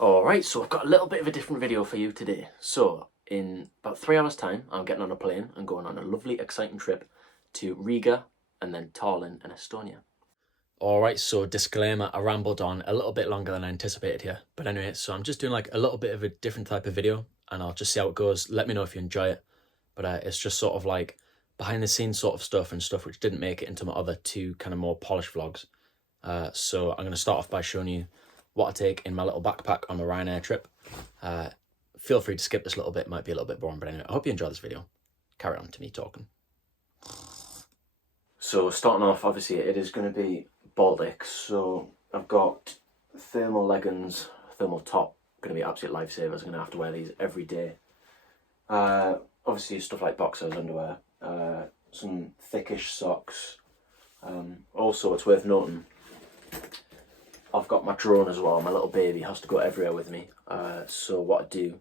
Alright, so I've got a little bit of a different video for you today. So, in about 3 hours time, I'm getting on a plane and going on a lovely, exciting trip to Riga and then Tallinn in Estonia. Alright, so disclaimer, I rambled on a little bit longer than I anticipated here. But anyway, so I'm just doing like a little bit of a different type of video and I'll just see how it goes. Let me know if you enjoy it. But it's just sort of like behind the scenes sort of stuff and stuff which didn't make it into my other two kind of more polished vlogs. So I'm going to start off by showing you what I take in my little backpack on my Ryanair trip. Feel free to skip this little bit, might be a little bit boring, but anyway, I hope you enjoy this video. Carry on to me talking. So starting off, obviously it is going to be Baltic, so I've got thermal leggings, thermal top, going to be absolute lifesavers. I'm going to have to wear these every day. Obviously stuff like boxers, underwear, some thickish socks. Also, it's worth noting, I've got my drone as well. My little baby has to go everywhere with me. So what I do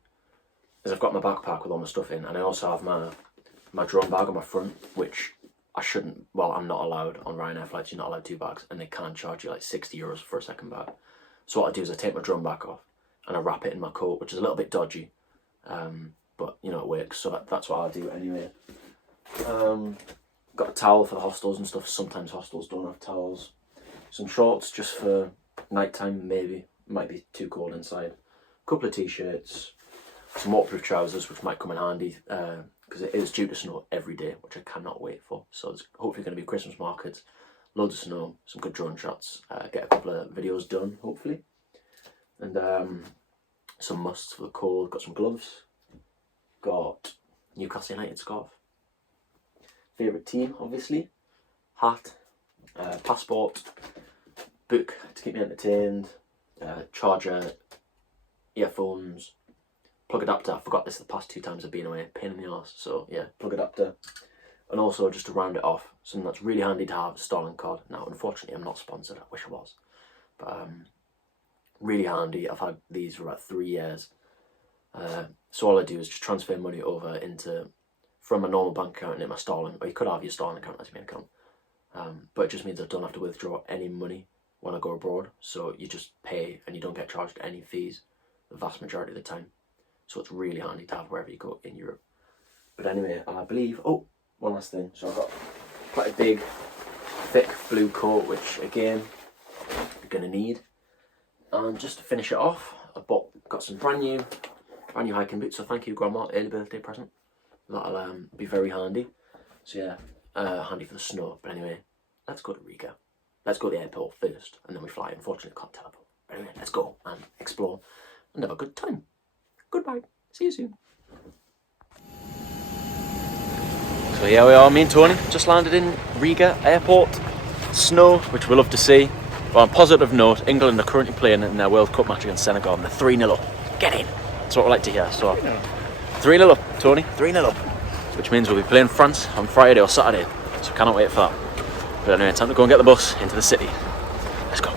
is I've got my backpack with all my stuff in, and I also have my drone bag on my front, which I shouldn't, well, I'm not allowed on Ryanair flights. You're not allowed 2 bags, and they can charge you like €60 for a second bag. So what I do is I take my drone bag off and I wrap it in my coat, which is a little bit dodgy, but you know, it works. So that's what I do anyway. Got a towel for the hostels and stuff. Sometimes hostels don't have towels. Some shorts just for nighttime, maybe. Might be too cold inside. A couple of t-shirts. Some waterproof trousers, which might come in handy, because it is due to snow every day, which I cannot wait for. So there's hopefully going to be Christmas markets, loads of snow, some good drone shots, get a couple of videos done, hopefully. And some musts for the cold. Got some gloves. Got Newcastle United scarf. Favourite team, obviously. Hat. Passport. Book to keep me entertained. Charger. Earphones. Plug adapter. I forgot this the past 2 times I've been away. Pain in the arse. So yeah, plug adapter. And also, just to round it off, something that's really handy to have, a Starlink card. Now, unfortunately, I'm not sponsored. I wish I was. But really handy. I've had these for about 3 years. So all I do is just transfer money over from a normal bank account into my Starlink. Or you could have your Starlink account as your main account. But it just means I don't have to withdraw any money when I go abroad. So you just pay and you don't get charged any fees the vast majority of the time. So it's really handy to have wherever you go in Europe. But anyway, I believe, oh, one last thing. So I've got quite a big, thick blue coat, which again, you're going to need. And just to finish it off, got some brand new hiking boots. So thank you, Grandma, early birthday present. That'll be very handy. So yeah, handy for the snow. But anyway, let's go to Riga. Let's go to the airport first, and then we fly. Unfortunately, can't teleport. But anyway, let's go and explore and have a good time. Goodbye. See you soon. So here we are, me and Tony just landed in Riga airport. Snow, which we'll love to see. But on a positive note, England are currently playing in their World Cup match against Senegal, and they're 3-0 up. Get in. That's what we like to hear. So 3-0 up, Tony. 3-0 up. Which means we'll be playing France on Friday or Saturday. So cannot wait for that. But anyway, time to go and get the bus into the city. Let's go.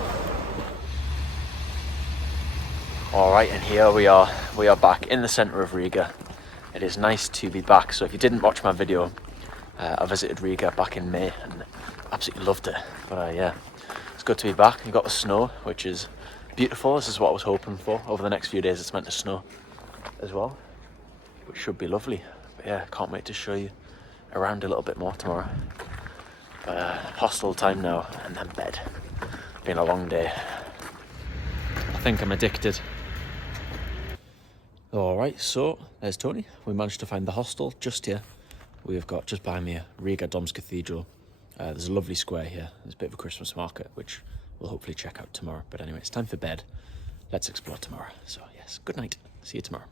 Alright, and here we are. We are back in the centre of Riga. It is nice to be back. So if you didn't watch my video, I visited Riga back in May and absolutely loved it. But yeah, it's good to be back. You got the snow, which is beautiful. This is what I was hoping for. Over the next few days it's meant to snow as well, which should be lovely. But yeah, can't wait to show you around a little bit more tomorrow. Hostel time now, and then bed. Been a long day. I think I'm addicted. Alright, so there's Tony. We managed to find the hostel just here. We've got just behind me Riga Dom's Cathedral. There's a lovely square here. There's a bit of a Christmas market, which we'll hopefully check out tomorrow. But anyway, it's time for bed. Let's explore tomorrow. So yes, good night. See you tomorrow.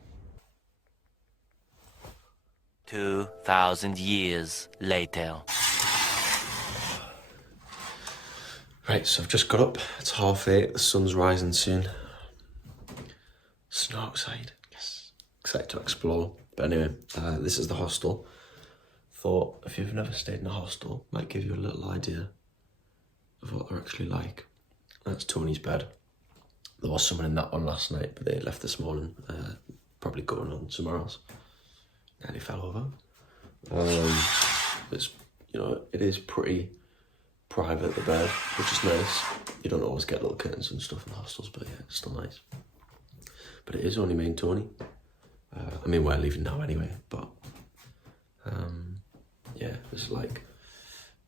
2,000 years later. Right, so I've just got up. It's 8:30. The sun's rising soon. Snow outside. Yes. Excited to explore. But anyway, this is the hostel. Thought if you've never stayed in a hostel, might give you a little idea of what they're actually like. That's Tony's bed. There was someone in that one last night, but they left this morning, probably going on somewhere else. Nearly fell over. It's, you know, it is pretty private, the bed, which is nice. You don't always get little curtains and stuff in hostels, but yeah, it's still nice. but it is only me and Tony. I mean, we're leaving now anyway, but yeah, there's like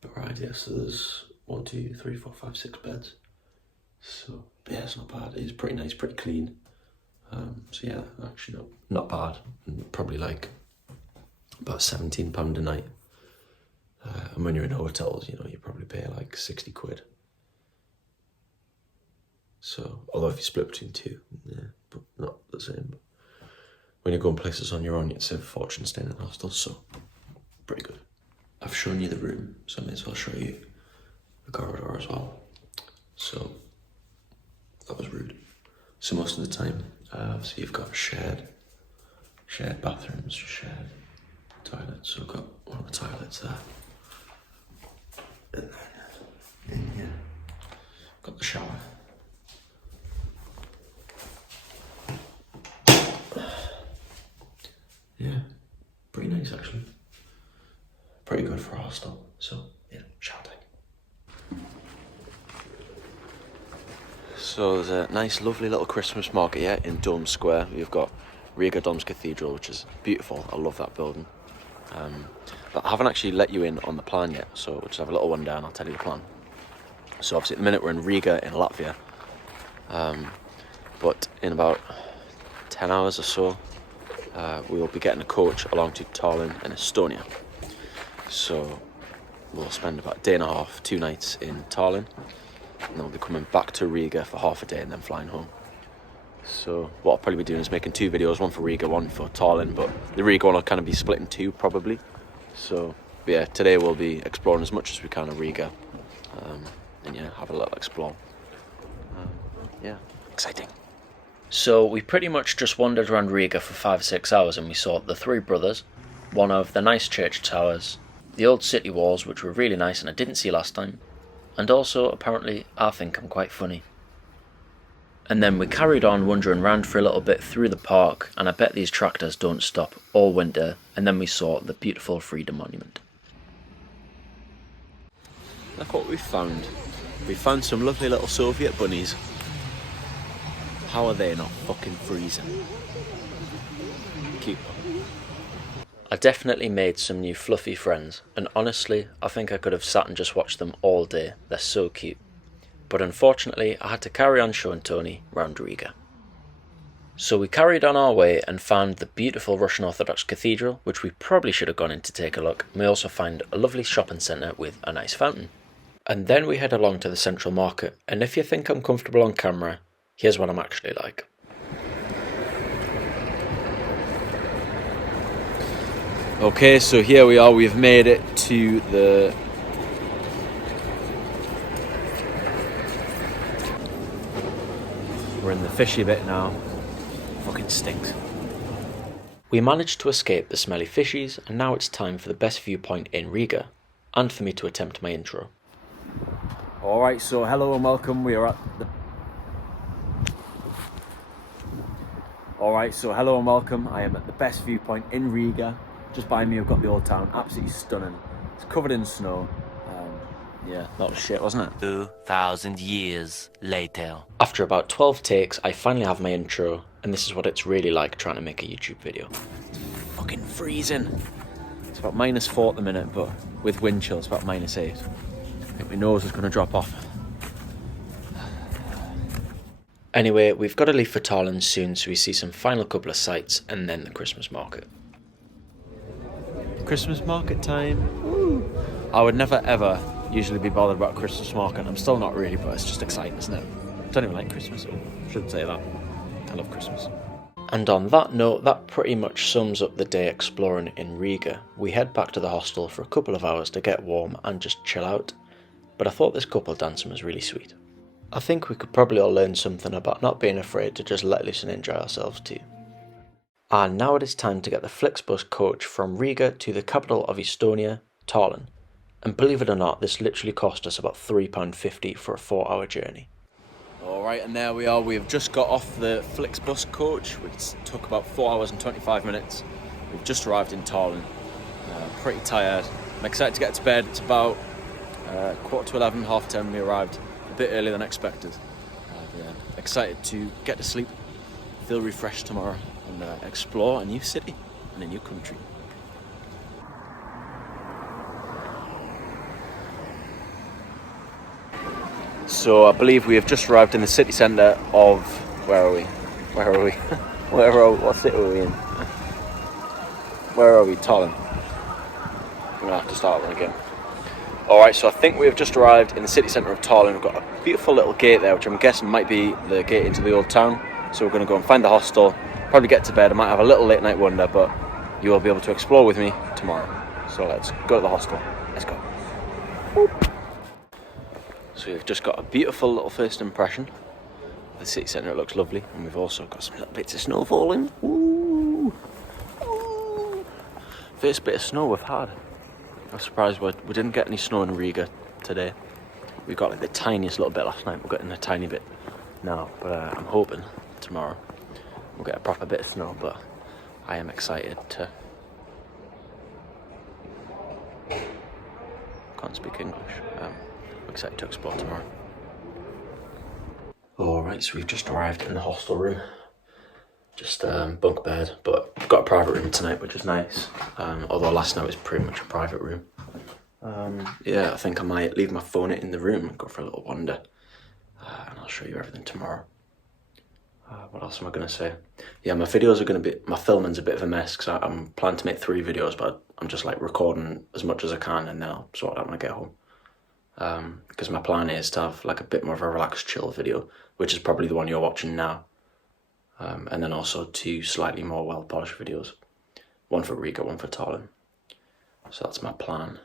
a variety. So there's 1, 2, 3, 4, 5, 6 beds. So yeah, it's not bad. It's pretty nice, pretty clean. So yeah, actually not bad. And probably like about £17 a night. And when you're in hotels, you know, you probably pay like 60 quid. So, although if you split between two, yeah, but not the same. But when you're going places on your own, you'd save a fortune staying in hostels, so pretty good. I've shown you the room, so I may as well show you the corridor as well. So, that was rude. So most of the time, so you've got shared bathrooms, shared toilets. So I've got one of the toilets there. And then in here, got the shower. Yeah, pretty nice actually. Pretty good for a hostel. So yeah, shower time. So there's a nice, lovely little Christmas market here in Dome Square. We've got Riga Dom's Cathedral, which is beautiful. I love that building. But I haven't actually let you in on the plan yet, so we'll just have a little one down. I'll tell you the plan. So obviously at the minute we're in Riga in Latvia, but in about 10 hours or so, we will be getting a coach along to Tallinn in Estonia. So we'll spend about a day and a half, 2 nights in Tallinn, and then we'll be coming back to Riga for half a day and then flying home. So what I'll probably be doing is making 2 videos, one for Riga, one for Tallinn, but the Riga one will kind of be split in 2 probably. So yeah, today we'll be exploring as much as we can of Riga, and yeah, have a little explore. Yeah, exciting. So we pretty much just wandered around Riga for 5 or 6 hours, and we saw the 3 Brothers, one of the nice church towers, the old city walls, which were really nice and I didn't see last time, and also apparently I think I'm quite funny. And then we carried on wandering around for a little bit through the park, and I bet these tractors don't stop all winter, and then we saw the beautiful Freedom Monument. Look what we found. We found some lovely little Soviet bunnies. How are they not fucking freezing? Cute. I definitely made some new fluffy friends, and honestly, I think I could have sat and just watched them all day. They're so cute. But unfortunately, I had to carry on showing Tony round Riga. So we carried on our way and found the beautiful Russian Orthodox Cathedral, which we probably should have gone in to take a look. And we also found a lovely shopping centre with a nice fountain. And then we head along to the central market, and if you think I'm comfortable on camera, here's what I'm actually like. Okay, so here we are, we've made it to the we're in the fishy bit now. Fucking stinks. We managed to escape the smelly fishies, and now it's time for the best viewpoint in Riga, and for me to attempt my intro. Alright, so hello and welcome, we are at the... Alright, so hello and welcome, I am at the best viewpoint in Riga. Just behind me, we've got the old town, absolutely stunning. It's covered in snow. Yeah, that was shit, wasn't it? 2,000 years later. After about 12 takes, I finally have my intro, and this is what it's really like trying to make a YouTube video. It's fucking freezing. It's about -4 at the minute, but with wind chill, it's about -8. I think my nose is going to drop off. Anyway, we've got to leave for Tallinn soon, so we see some final couple of sights, and then the Christmas market. Christmas market time. Woo. I would never ever usually be bothered about Christmas market. I'm still not really, but it's just exciting, isn't it? I don't even like Christmas. I shouldn't say that. I love Christmas. And on that note, that pretty much sums up the day exploring in Riga. We head back to the hostel for a couple of hours to get warm and just chill out. But I thought this couple dancing was really sweet. I think we could probably all learn something about not being afraid to just let loose and enjoy ourselves too. And now it is time to get the Flixbus coach from Riga to the capital of Estonia, Tallinn. And believe it or not, this literally cost us about £3.50 for a 4-hour journey. Alright, and there we are. We've just got off the Flixbus coach, which took about 4 hours and 25 minutes. We've just arrived in Tallinn. Pretty tired. I'm excited to get to bed. It's about 11:15, 10:30. We arrived a bit earlier than expected. Yeah, excited to get to sleep feel refreshed tomorrow and explore a new city and a new country. So I believe we have just arrived in the city centre of... Where are we? What city are we in? Where are we? Tallinn. I'm going to have to start one again. Alright, so I think we have just arrived in the city centre of Tallinn. We've got a beautiful little gate there, which I'm guessing might be the gate into the old town. So we're going to go and find the hostel, probably get to bed. I might have a little late night wonder, but you will be able to explore with me tomorrow. So let's go to the hostel. Let's go. So we've just got a beautiful little first impression. The city centre, it looks lovely, and we've also got some little bits of snow falling. Ooh. Ooh. First bit of snow we've had. I'm surprised we didn't get any snow in Riga today. We got like the tiniest little bit last night. We're getting a tiny bit now, but I'm hoping tomorrow we'll get a proper bit of snow. But I am excited to... Can't speak English. I'm excited to explore tomorrow. Alright, so we've just arrived in the hostel room. Just bunk bed, but I've got a private room tonight, which is nice. Although last night was pretty much a private room. Yeah, I think I might leave my phone in the room and go for a little wander. And I'll show you everything tomorrow. What else am I going to say? Yeah, my videos are going to be... My filming's a bit of a mess, because I'm planning to make 3 videos, but I'm just like recording as much as I can, and then I'll sort it out when I get home. Because my plan is to have like a bit more of a relaxed, chill video, which is probably the one you're watching now. And then also 2 slightly more well-polished videos. One for Riga, one for Tallinn. So that's my plan.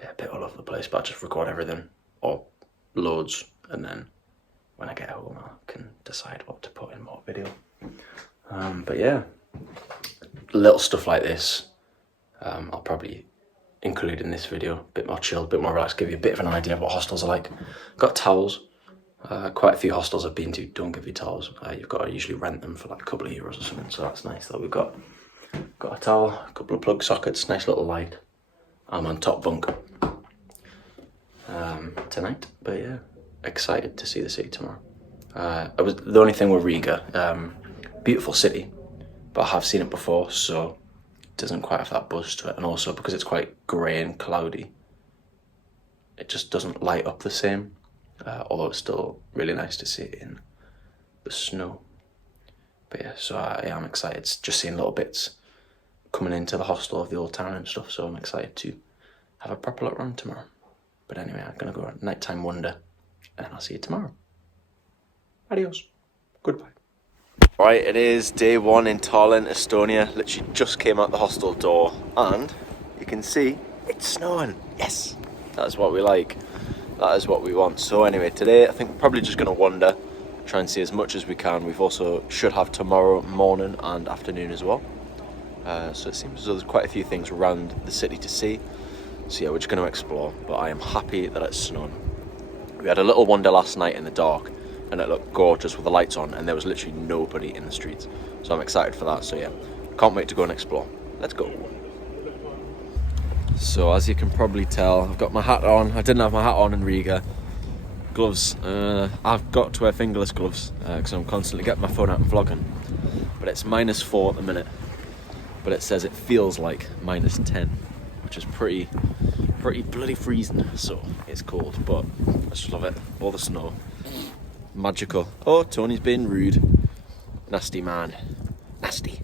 Yeah, a bit all over the place, but I just record everything, or loads, and then when I get home I can decide what to put in what video. But yeah, little stuff like this I'll probably include in this video. A bit more chill, a bit more relaxed, give you a bit of an idea of what hostels are like. Got towels. Quite a few hostels I've been to don't give you towels. You've got to usually rent them for like a couple of euros or something, so that's nice that we've got a towel, a couple of plug sockets, nice little light. I'm on top bunk tonight, but yeah, excited to see the city tomorrow. The only thing with Riga, beautiful city, but I have seen it before, so it doesn't quite have that buzz to it, and also because it's quite grey and cloudy, it just doesn't light up the same. Although it's still really nice to see it in the snow. But yeah, so I am excited. Just seeing little bits coming into the hostel of the old town and stuff, so I'm excited to have a proper look around tomorrow. But anyway, I'm going to go on nighttime wander, and I'll see you tomorrow. Adios. Goodbye. Right, it is day 1 in Tallinn, Estonia. Literally just came out the hostel door, and you can see it's snowing. Yes, that's what we like. That is what we want. So anyway, today I think we're probably just going to wander, try and see as much as we can. We've also should have tomorrow morning and afternoon as well. So it seems as though there's quite a few things around the city to see. So yeah, we're just going to explore. But I am happy that it's snowing. We had a little wander last night in the dark, and it looked gorgeous with the lights on, and there was literally nobody in the streets. So I'm excited for that. So yeah, can't wait to go and explore. Let's go. So as you can probably tell, I've got my hat on. I didn't have my hat on in Riga. Gloves. I've got to wear fingerless gloves because I'm constantly getting my phone out and vlogging. But it's -4 at the minute. But it says it feels like -10, which is pretty bloody freezing. So it's cold, but I just love it. All the snow. Magical. Oh, Tony's being rude. Nasty man. Nasty.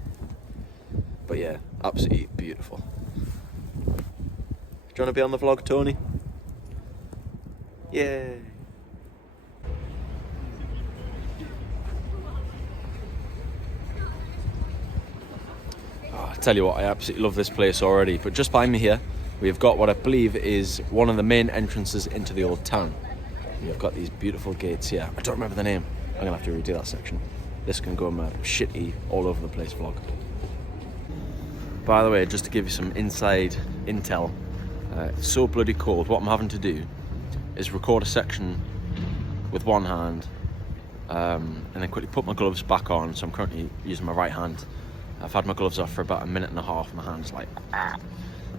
But yeah, absolutely beautiful. Do you want to be on the vlog, Tony? Yay! Oh, I tell you what, I absolutely love this place already. But just behind me here, we've got what I believe is one of the main entrances into the old town. We've got these beautiful gates here. I don't remember the name. I'm going to have to redo that section. This can go in my shitty, all over the place vlog. By the way, just to give you some inside intel, it's so bloody cold. What I'm having to do is record a section with one hand and then quickly put my gloves back on. So I'm currently using my right hand. I've had my gloves off for about a minute and a half. My hand's like, ah.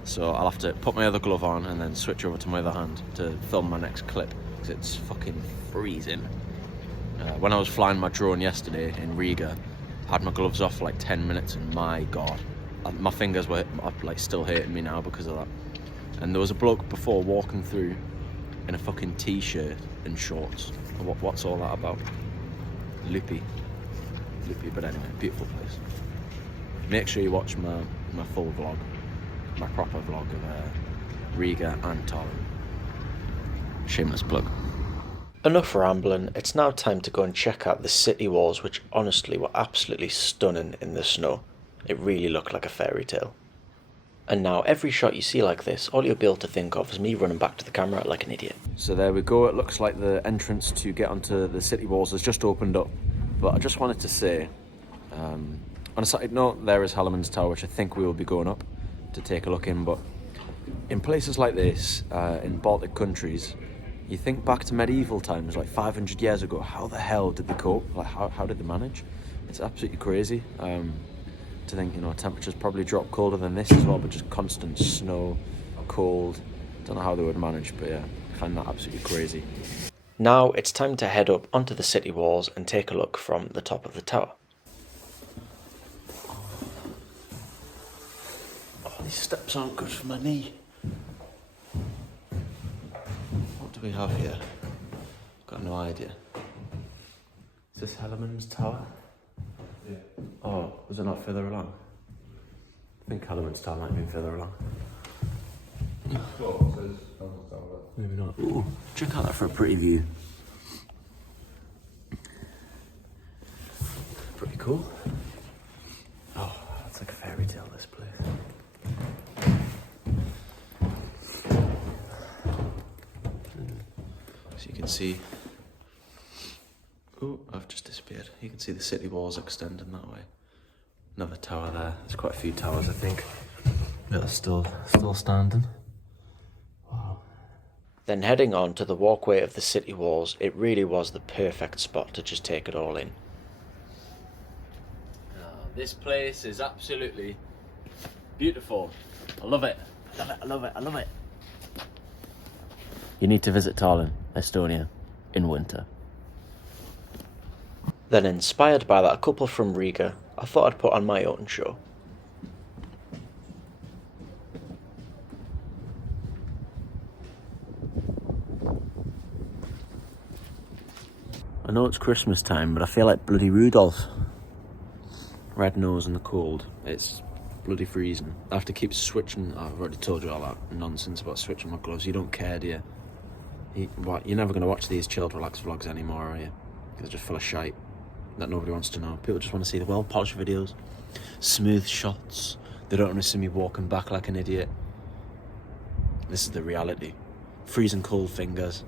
So I'll have to put my other glove on and then switch over to my other hand to film my next clip, because it's fucking freezing. When I was flying my drone yesterday in Riga, Had my gloves off for like 10 minutes and my god, my fingers were like still hurting me now because of that. And there was a bloke before walking through in a fucking t-shirt and shorts. What's all that about? Loopy, but anyway, beautiful place. Make sure you watch my full vlog, my proper vlog of Riga and Tallinn. Shameless plug. Enough rambling, it's now time to go and check out the city walls, which honestly were absolutely stunning in the snow. It really looked like a fairy tale. And now every shot you see like this, all you'll be able to think of is me running back to the camera like an idiot. So there we go, it looks like the entrance to get onto the city walls has just opened up. But I just wanted to say, on a side note, there is Halleman's Tower, which I think we will be going up to take a look in. But in places like this, in Baltic countries, you think back to medieval times, like 500 years ago, how the hell did they cope? Like, how did they manage? It's absolutely crazy to think, you know, temperatures probably drop colder than this as well, but just constant snow, cold. Don't know how they would manage, but yeah, I find that absolutely crazy. Now it's time to head up onto the city walls and take a look from the top of the tower. Oh, these steps aren't good for my knee. What do we have here? Got no idea. Is this Halleman's Tower? Yeah. Oh, was it not further along? I think Halleman's Tower might have been further along. Well, it says Halleman's Tower. Maybe not. Ooh, check out that for a pretty view. Pretty cool. Oh, that's like a fairy tale, this place. So you can see... Oh, I've just disappeared. You can see the city walls extending that way. Another tower there. There's quite a few towers, I think. That are still standing. Wow. Then heading on to the walkway of the city walls, it really was the perfect spot to just take it all in. This place is absolutely beautiful. I love it. I love it. You need to visit Tallinn, Estonia, in winter. Then, inspired by that couple from Riga, I thought I'd put on my own show. I know it's Christmas time, but I feel like bloody Rudolph. Red nose in the cold. It's bloody freezing. I have to keep switching. I've already told you all that nonsense about switching my gloves. You don't care, do you? You're never going to watch these chilled, relaxed vlogs anymore, are you? They're just full of shite that nobody wants to know. People just want to see the well-polished videos, smooth shots. They don't want to see me walking back like an idiot. This is the reality. Freezing cold fingers.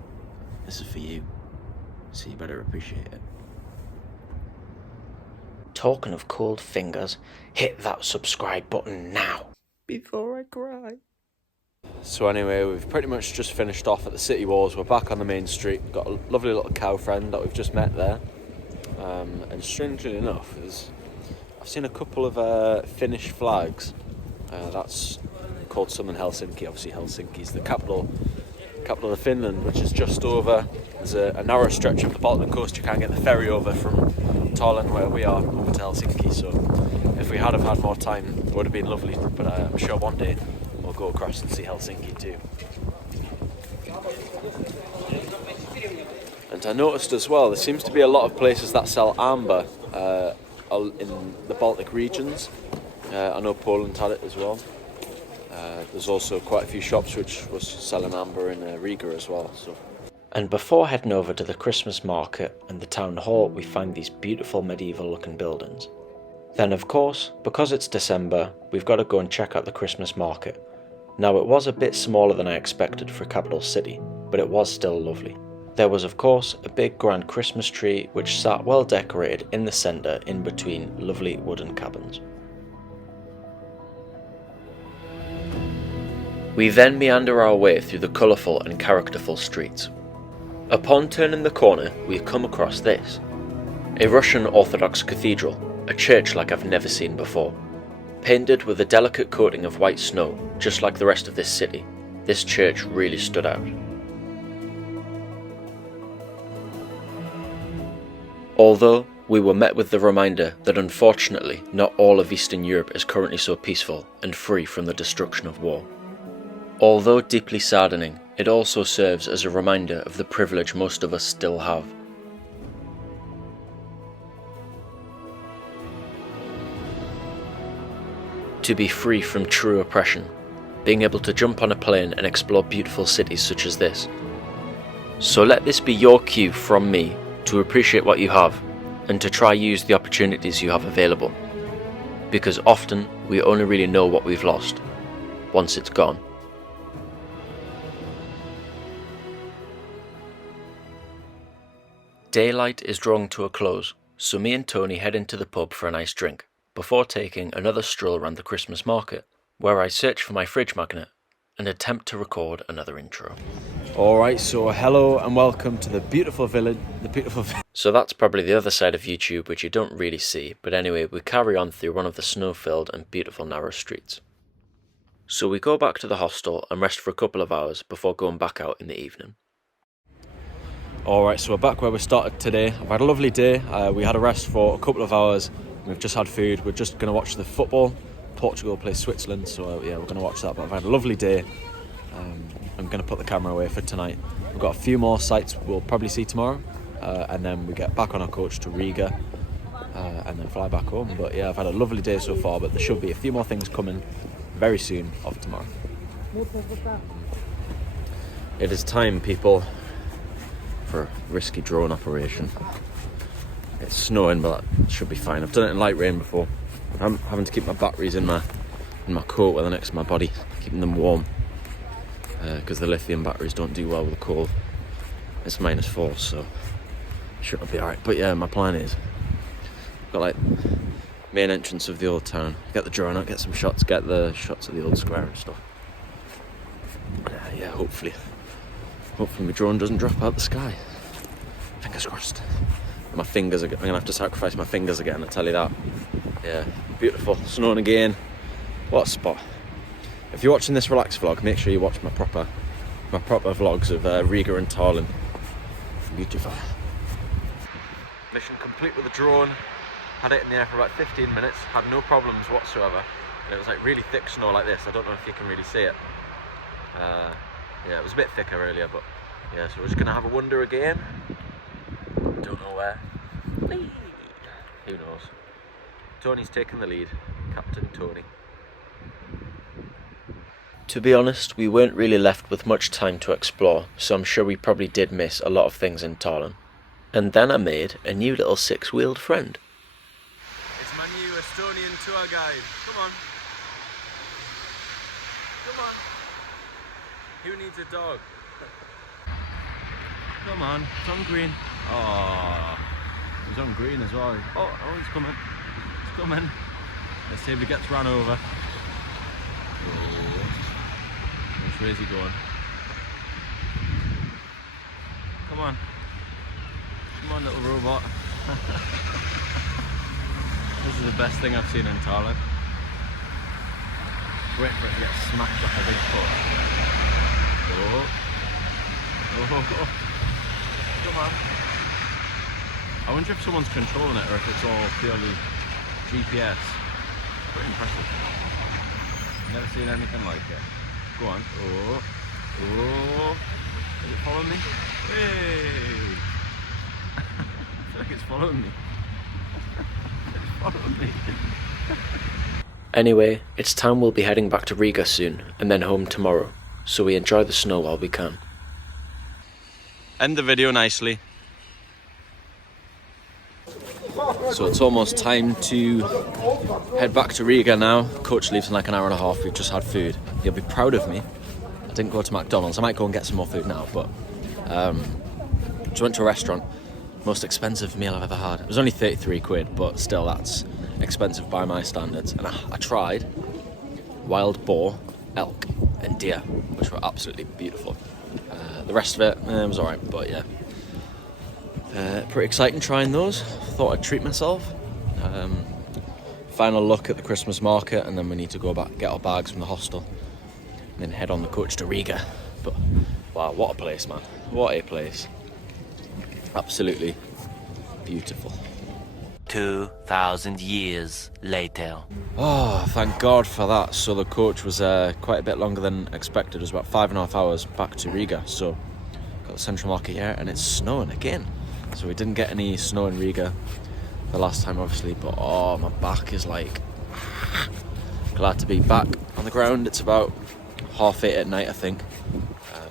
This is for you. So you better appreciate it. Talking of cold fingers, hit that subscribe button now, before I cry. So anyway, we've pretty much just finished off at the city walls. We're back on the main street. Got a lovely little cow friend that we've just met there. And strangely enough, I've seen a couple of Finnish flags. That's called Southern Helsinki. Obviously Helsinki's the capital of Finland, which is just over. There's a narrow stretch of the Baltic coast. You can't get the ferry over from Tallinn, where we are, over to Helsinki. So if we had more time, it would have been lovely. But I'm sure one day we'll go across and see Helsinki too. And I noticed as well, there seems to be a lot of places that sell amber in the Baltic regions. I know Poland had it as well. There's also quite a few shops which was selling amber in Riga as well. So. And before heading over to the Christmas market and the town hall, we find these beautiful medieval looking buildings. Then of course, because it's December, we've got to go and check out the Christmas market. Now it was a bit smaller than I expected for a capital city, but it was still lovely. There was of course a big grand Christmas tree which sat well decorated in the centre in between lovely wooden cabins. We then meander our way through the colourful and characterful streets. Upon turning the corner, we come across this. A Russian Orthodox cathedral, a church like I've never seen before. Painted with a delicate coating of white snow, just like the rest of this city, this church really stood out. Although, we were met with the reminder that unfortunately not all of Eastern Europe is currently so peaceful and free from the destruction of war. Although deeply saddening, it also serves as a reminder of the privilege most of us still have. To be free from true oppression, being able to jump on a plane and explore beautiful cities such as this. So let this be your cue from me to appreciate what you have and to try use the opportunities you have available. Because often we only really know what we've lost once it's gone. Daylight is drawing to a close, so me and Tony head into the pub for a nice drink, before taking another stroll around the Christmas market, where I search for my fridge magnet and attempt to record another intro. Alright, so hello and welcome to the beautiful village. So that's probably the other side of YouTube which you don't really see, but anyway, we carry on through one of the snow-filled and beautiful narrow streets. So we go back to the hostel and rest for a couple of hours before going back out in the evening. Alright, so we're back where we started today. I've had a lovely day. We had a rest for a couple of hours. We've just had food. We're just going to watch the football. Portugal plays Switzerland, so yeah, we're going to watch that. But I've had a lovely day. I'm going to put the camera away for tonight. We've got a few more sites we'll probably see tomorrow. And then we get back on our coach to Riga and then fly back home. But yeah, I've had a lovely day so far, but there should be a few more things coming very soon of tomorrow. It is time, people, for a risky drone operation. It's snowing, but that should be fine. I've done it in light rain before. I'm having to keep my batteries in my coat where they're next to my body, keeping them warm, because the lithium batteries don't do well with the cold. It's -4, so should be alright. But yeah, my plan is got like main entrance of the old town. Get the drone out, get some shots, get the shots of the old square and stuff. Yeah, hopefully my drone doesn't drop out the sky. Fingers crossed. My fingers I'm gonna have to sacrifice my fingers again, I tell you that. Yeah, beautiful, snowing again. What a spot. If you're watching this relaxed vlog, make sure you watch my proper vlogs of Riga and Tallinn. Beautiful. Mission complete with the drone. Had it in the air for about 15 minutes, had no problems whatsoever. And it was like really thick snow like this. I don't know if you can really see it. Yeah, it was a bit thicker earlier, but yeah, so we're just gonna have a wander again. Don't know where. Who knows? Tony's taking the lead. Captain Tony. To be honest, we weren't really left with much time to explore, so I'm sure we probably did miss a lot of things in Tallinn. And then I made a new little six-wheeled friend. It's my new Estonian tour guide. Come on. Come on. Who needs a dog? Come on, it's on green. Oh, it's on green as well. Oh, he's coming. He's coming. Let's see if he gets run over. Oh, which way is he going? Come on. Come on, little robot. This is the best thing I've seen in Tallinn. Wait for it to get smacked off a big foot. Oh. Oh. Come on. I wonder if someone's controlling it or if it's all purely GPS. Pretty impressive. Never seen anything like it. Go on. Oh. Oh. Is it following me? Hey. I feel like it's following me. It's following me. Anyway, it's time we'll be heading back to Riga soon, and then home tomorrow, so we enjoy the snow while we can. End the video nicely. So it's almost time to head back to Riga now. Coach leaves in like an hour and a half. We've just had food. You'll be proud of me. I didn't go to McDonald's. I might go and get some more food now, but just went to a restaurant. Most expensive meal I've ever had. It was only 33 quid, but still that's expensive by my standards. And I tried wild boar, elk and deer, which were absolutely beautiful. The rest of it was alright, but yeah. Pretty exciting trying those. Thought I'd treat myself. Final look at the Christmas market, and then we need to go back, get our bags from the hostel, and then head on the coach to Riga. But wow, what a place, man. What a place. Absolutely beautiful. 2,000 years later. Oh, thank God for that. So the coach was quite a bit longer than expected. It was about 5.5 hours back to Riga. So got the central market here and it's snowing again. So we didn't get any snow in Riga the last time, obviously, but oh, my back is like... Glad to be back on the ground. It's about 8:30 at night, I think.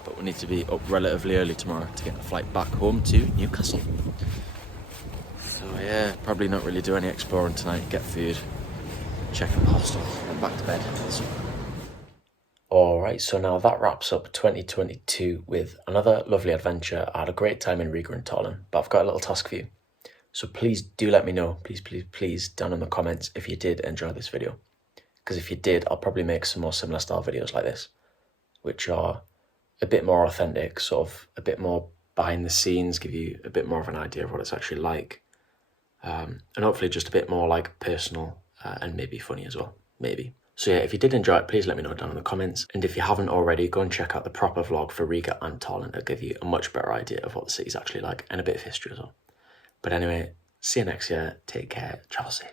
But we need to be up relatively early tomorrow to get the flight back home to Newcastle. So yeah, probably not really do any exploring tonight. Get food, check out the hostel, and back to bed. Alright, so now that wraps up 2022 with another lovely adventure. I had a great time in Riga and Tallinn, but I've got a little task for you. So please do let me know, please, down in the comments if you did enjoy this video. Because if you did, I'll probably make some more similar style videos like this, which are a bit more authentic, sort of a bit more behind the scenes, give you a bit more of an idea of what it's actually like. And hopefully just a bit more like personal and maybe funny as well, maybe. So yeah, if you did enjoy it, please let me know down in the comments. And if you haven't already, go and check out the proper vlog for Riga and Tallinn. It'll give you a much better idea of what the city's actually like and a bit of history as well. But anyway, see you next year. Take care. Travel safe.